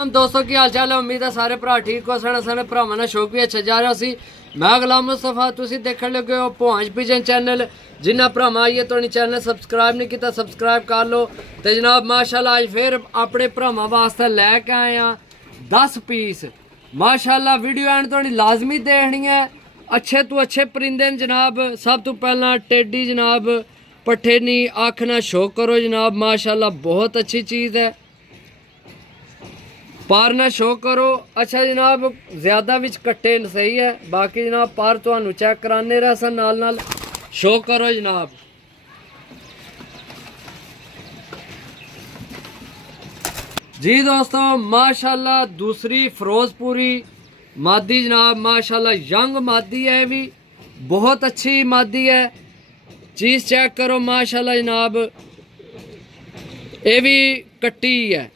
दोस्तों की हाल चाल है। उम्मीद है सारे भरा ठीक हो। साढ़े भरावां दा शौक भी अच्छा जा रहा सी। मैं गुलाम मुस्तफा, तुसी देखने लगे हो भुआंज पिजन चैनल। जिन्ना भरावां आइए तो चैनल सबसक्राइब नहीं किया सबसक्राइब कर लो। तो जनाब माशाल्लाह अज फिर अपने भरावां वास्ते लैके आए हैं 10 पीस। माशाल्लाह वीडियो एंड तो लाजमी देखनी है। अच्छे तो अच्छे परिंदे जनाब। सब तो पहला टेडी जनाब पट्ठे नहीं आखना शौक करो जनाब। माशाल्लाह बहुत अच्छी चीज़ है। पार ना शो करो। अच्छा जनाब ज्यादा विच कट्टे सही है। बाकी जनाब पार तो चेक कराने रहा नाल शो करो जनाब। जी दोस्तों माशाल्लाह दूसरी फिरोजपुरी मादी जनाब। माशाल्लाह यंग मादी है भी बहुत अच्छी मादी है। चीज़ चेक करो माशाल्लाह जनाब। ये भी कट्टी है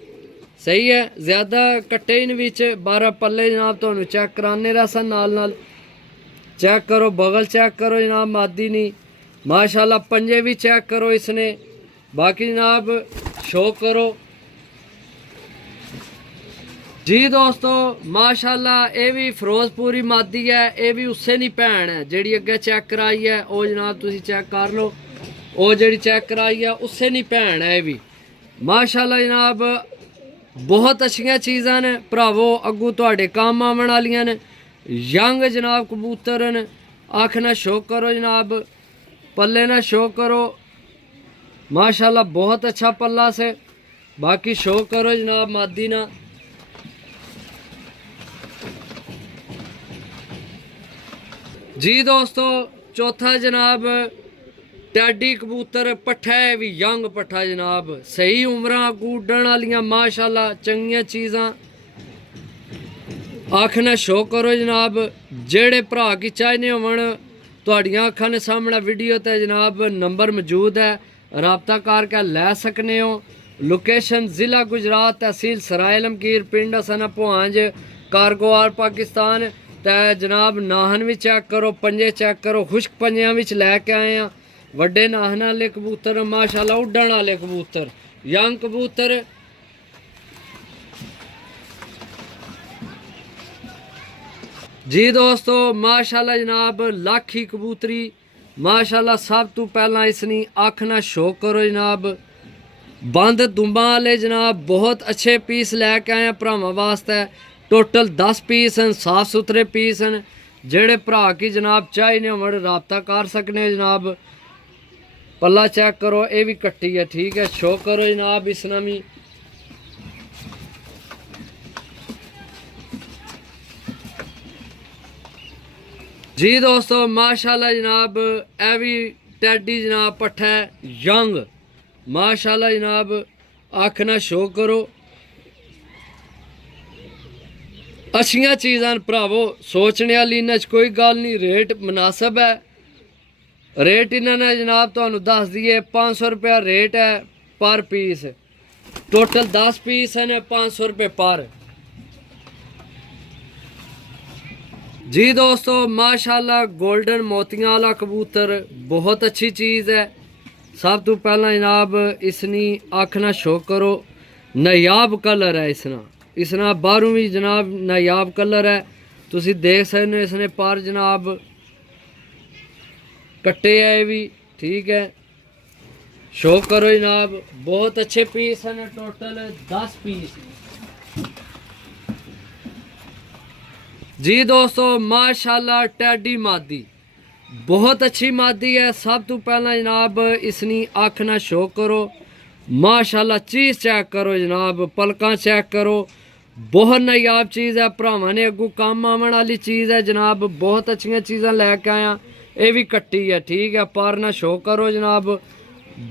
सही है। ज़्यादा कट्टे इन विच 12 पल्ले जनाब। तो चेक कराने रहा नाल चेक करो। बगल चेक करो जनाब मादी नहीं। माशाल्लाह पंजे भी चेक करो इसने। बाकी जनाब शो करो जी दोस्तों। माशाल्लाह ये भी फिरोजपुरी मादी है। ये भी उससे नहीं भैन है जी अगे चेक कराई है। वो जनाब तुम चेक कर लो। वो जी चेक कराई है उससे नहीं भैन है। ये भी माशाल्लाह जनाब बहुत अच्छिया चीज़ा ने भरावो। अगू थोड़े काम आवन वालिया ने। यंग जनाब कबूतर न। आखना शो करो जनाब। पल्ले ना शो करो। माशाल्लाह बहुत अच्छा पल्ला से। बाकी शो करो जनाब मादी ना। जी दोस्तों चौथा जनाब टैडी कबूतर पट्ठा है भी यंग पट्ठा जनाब। सही उम्र गुडन वालियां माशाल्लाह चंगियां चीज़ां। आखना शो करो जनाब। जेड़े भरा की चाहने होवन तुहाड़ियां अखां ने सामने वीडियो ते जनाब नंबर मौजूद है। राबता करके लै सकने हो। लोकेशन ज़िला गुजरात तहसील सराय लमकीर पिंड असना भुआंज कारगोवाल पाकिस्तान। ते जनाब नाहन भी चेक करो पंजे चेक करो। खुश्क पंजियां विच लैके आए हैं। वड्डे नाहन वाले कबूतर माशाल्लाह उड्डण वाले कबूतर यंग कबूतर। जी दोस्तों माशाल्लाह जनाब लाखी कबूतरी माशाल्लाह। सब तो पहला इसनी आखना शो करो जनाब। बंद दुम्बा वाले जनाब बहुत अच्छे पीस लैके आए हैं भरावां वास्ते। टोटल 10 पीस हैं। साफ सुथरे पीस हैं। जेड़े भरा की जनाब चाहिए होवन राबता कर सकने जनाब। पल्ला चेक करो ये भी कट्टी है ठीक है। शो करो जनाब इसना भी। जी दोस्तों माशाल्लाह जनाब ए भी टैडी जनाब पट्ठा है यंग माशाल्लाह जनाब। आखना शो करो अच्छिया चीज़ां भरावो। सोचने वाली इन्हां च कोई गल नहीं। रेट मुनासिब है। रेट इन्होंने जनाब तो दस दिए 500 रुपया रेट है पर पीस। टोटल 10 पीस हैं 500 रुपये पर। जी दोस्तों माशाल्लाह गोल्डन मोतियां वाला कबूतर बहुत अच्छी चीज़ है। सब तो पहला जनाब इसनी आखना शो करो नायाब कलर है इसना बाहरों भी जनाब नायाब कलर है। तुसी देख सकते हो इसने पर जनाब कट्टे है भी ठीक है। शो करो जनाब बहुत अच्छे पीस हैं। Total 10 piece. जी दोस्तों माशाल्लाह टैडी मादी बहुत अच्छी मादी है। सब तो पहला जनाब इसनी आखना शो करो माशाल्लाह। चीज़ चेक करो जनाब। पलका चेक करो बहुत नायाब चीज़ है। भरावां ने अगू काम आवन वाली चीज़ है जनाब। बहुत अच्छिया चीज़ां लैके आया। ये भी कट्टी है ठीक है। पर ना शो करो जनाब।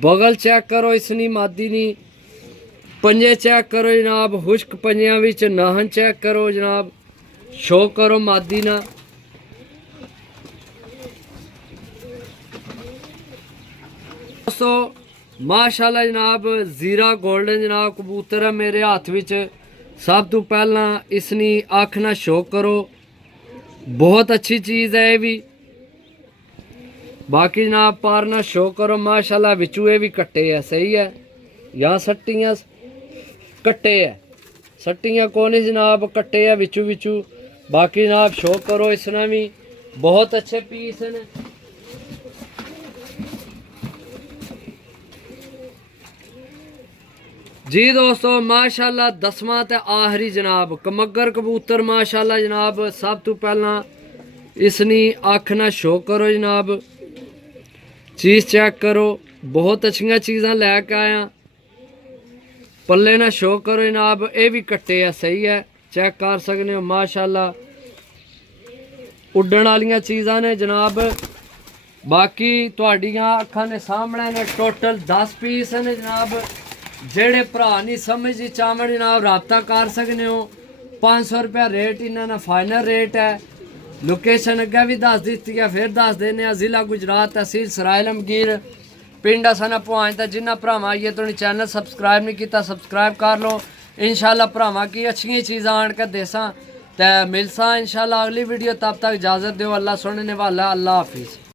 बगल चेक करो इसनी मादी नी। पंजे चेक करो जनाब। खुश्क पंजियां विच नाहन चेक करो जनाब। शो करो मादी ना। दोस्तों माशाल्लाह जनाब जीरा गोल्डन जनाब कबूतर है मेरे हाथ विच। सब तो पहला इसनी आखना शो करो बहुत अच्छी चीज़ है ये भी। बाकी जनाब पारना शो करो माशाल्लाह। बिचू ये भी कट्टे है सही है। यहाँ सट्टियाँ कट्टे है सट्टियां कोने जनाब, कट्टे है विचू विचू। बाकी जनाब शो करो इसना भी बहुत अच्छे पीस ने। जी दोस्तों माशाल्लाह 10वां ते आखिरी जनाब कमगर कबूतर माशाल्लाह जनाब। सब तो पहला इसनी अख ना शो करो जनाब, चीज़ चेक करो, बहुत अच्छिया चीज़ा लैके आया। पल्ले ना शो करो जनाब, ये भी कट्टे है, सही है, चेक कर सकते हो माशाल्लाह। उड्डण वाली चीज़ा ने जनाब। बाकी तुहाडियां अखां ने सामने ने टोटल 10 पीस ने जनाब। जेड़े भरा नहीं समझ चावण जनाब रबता कर सकते हो। 500 रुपया रेट इन्होंने फाइनल रेट है। लोकेशन अगे भी दस दी है, फिर दस देने। जिला गुजरात, तहसील सराय आलमगीर, पिंड सना पहुँच। तो जिन्हें भरावां आइए तो चैनल सबसक्राइब नहीं किया सबसक्राइब कर लो। इंशाल्लाह भरावां की अच्छी चीज़ां आन के देसा तो मिलसा इंशाल्लाह अगली वीडियो। तब तक इजाज़त दो। अल्लाह सुनने वाला, अल्लाह हाफिज़।